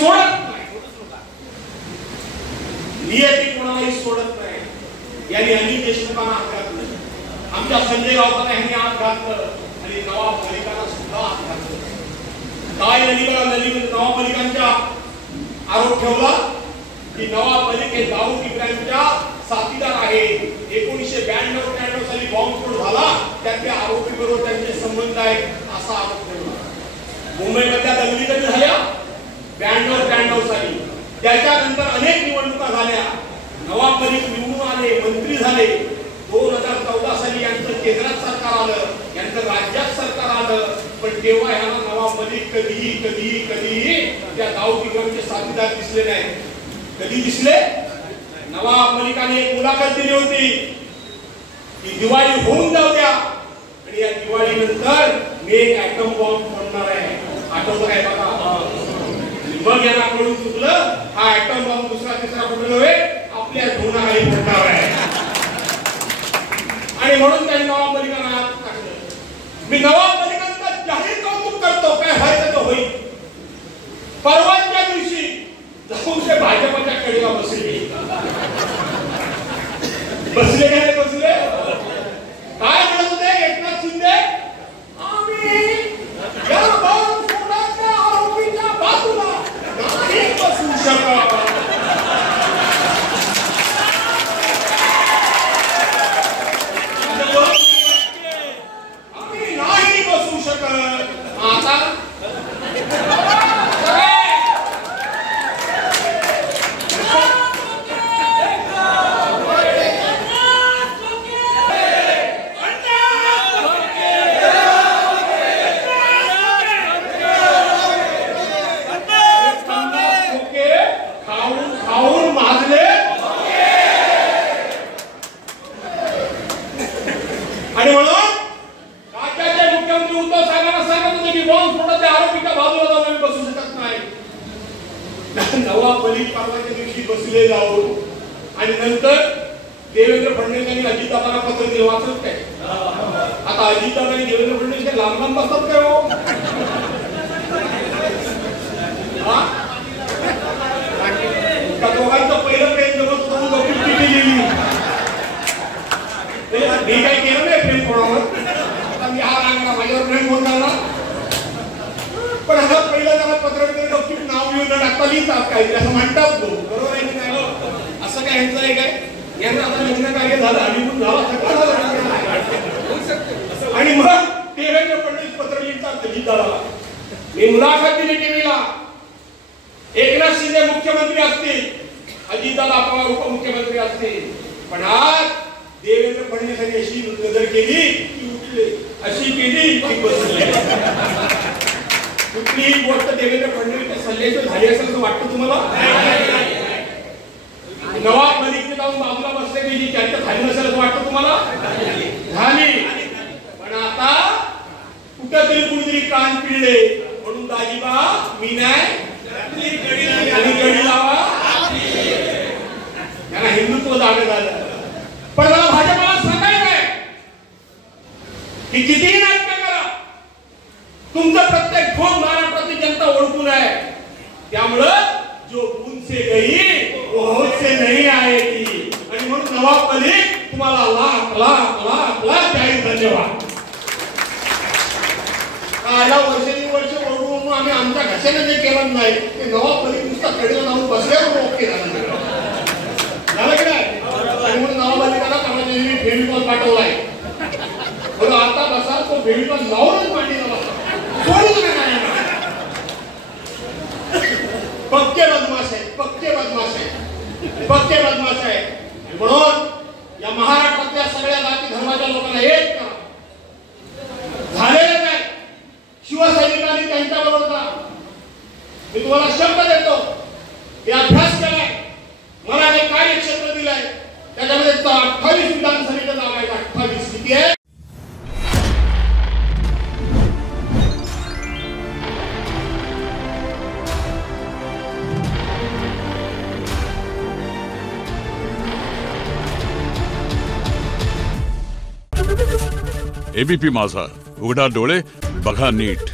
सोडत नाही, नियती कोणालाही सोडत नाही. यांनी अनिल देशमुखांना हात घातलं, आमच्या संजय राऊतांना यांनी हात घातलं आणि नवाब मलिकांना सुद्धा हात घातलं. काय नवाब मलिकांच्या आरोप ठेवला की नवाब मलिक हे दाऊद इब्राहिमच्या साथीदार आहे. 1992-93 साली बॉम्बस्फोट झाला, त्याच्या आरोपीबरोबर त्यांचे संबंध आहेत असा आरोप ठेवला. मुंबईमधल्या दंगली कधी झाल्या? 92-93 साली. त्याच्यानंतर अनेक निवडणुका झाल्या. नवाब मलिक निवडून आले, मंत्री झाले. 2014 साली यांचं केंद्रात सरकार आलं, यांचं राज्यात सरकार आलं. पण तेव्हा यांना नवाब मलिक कधीही त्या दाऊद इब्राहिमचे साथीदार दिसले नाही. कधी दिसले? नवाब मलिकाने एक मुलाखत दिली होती की दिवाळी होऊन जाऊ द्या आणि या दिवाळीनंतर मी एक ॲटम बॉम्ब फोडणार आहे. आठवतं काय बघा? मग यांना कळून चुकलं, हा ॲटम बॉम्ब दुसरा तिसरा फोडला नव्हे, आपल्या धोरणाखाली फोडणार आहे. आणि म्हणून त्यांनी नवाब मलिकांना हात टाकलं. मी नवाब मलिकांचं जाहीर कौतुक करतो, काय व्हायचं तर होईल. परवाच्या दिवशी जाऊन ते भाजपच्या कडेला बसले काय बसले, काय म्हणत होते एकनाथ शिंदे? आम्ही या बॉम्बस्फोटाच्या आरोपीच्या बाजूला नाही बसू शकत. आम्ही नाही बसू शकत. आता आणि म्हणून राज्याचे मुख्यमंत्री उद्धव साहेबांना सांगत होते की बॉम्बस्फोटाच्या आरोपीच्या बाजूला जाऊन आम्ही बसू शकत नाही. नवाब मलिक परवाच्या दिवशी बसले जाऊन आणि नंतर देवेंद्र फडणवीस यांनी अजितदादांना पत्र दिलं, वाचत काय? आता अजितदादा आणि देवेंद्र फडणवीस हे लांब लांब बसतात काय हो? दोघांचं पहिलं प्रेम जवळ करून चिठ्ठी लिहिली. मी काही केलं नाही प्रेम कोणावर, आता मी हा रांगला माझ्यावर प्रेम कोण करणार. पण आता पहिलं जरा पत्र गपचूप नाव लिहून टाकता लिहितात काहीतरी असं म्हणतात लोक, बरोबर आहे की नाही? असं काय यांचं आहे काय? यांना आता लग्न कार्य झालं आणि झाला सगळं आणि मग देवेंद्र फडणवीस पत्र लिहितात अजितदादाला. मी मुलाखत दिली टीव्हीला. एकनाथ शिंदे मुख्यमंत्री असतील, अजितदादा पवार उपमुख्यमंत्री असतील, पण आज देवेंद्र फडणवीसांनी अशी नजर केली की उठले, अशी केली की बसले. कुठलीही गोष्ट देवेंद्र फडणवीस सल्ल्याची झाली असेल असं वाटतं तुम्हाला? नवाब मलिकने जाऊन बाजूला बसले की जी चर्चा झाली नसेल असं वाटतं तुम्हाला? झाली. पण आता कुठेतरी कुणीतरी कान पिळले म्हणून दाजीबा मी नाही गडी लावा, त्यांना हिंदुत्व जागे झालं. पण मला भाजपला सांगायचं आहे की कितीही नाटक करा, तुमचं प्रत्येक ठोक महाराष्ट्राची जनता ओळखून आहे. त्यामुळं जो उनसे गई वो होशसे नहीं आएगी. आणि म्हणून नवाब मलिक तुम्हाला लाख लाख लाख लाख जाहीर धन्यवाद. कायला वर्ष ओळखून आम्ही आमच्या घशाने जे केलं नाही ते नवाब मलिक नुसता कडेला जाऊन बसल्यावर ओके झालं की नाही? आणि म्हणून नवाब मलिकाला कामाच्या फेविकॉल पाठवलाय. बरं आता बसा, तो फेविकॉल लावूनच मांडीला बसा, सोडूच नाही. पक्के बदमाश आहे, पक्के बदमाश आहे, पक्के बदमाश आहे. म्हणून या महाराष्ट्रातल्या सगळ्या जाती धर्माच्या लोकांना एक करा. झालेलं नाही. शिवसैनिकांनी त्यांच्याबरोबर करा. मी तुम्हाला शब्द देतो, मी अभ्यास केलाय, मला जे कार्यक्षेत्र दिलंय त्याच्यामध्ये 28 विधानसभेच्या जागा आहेत. 28 किती आहे? एबीपी माझा, उघडा डोळे बघा नीट.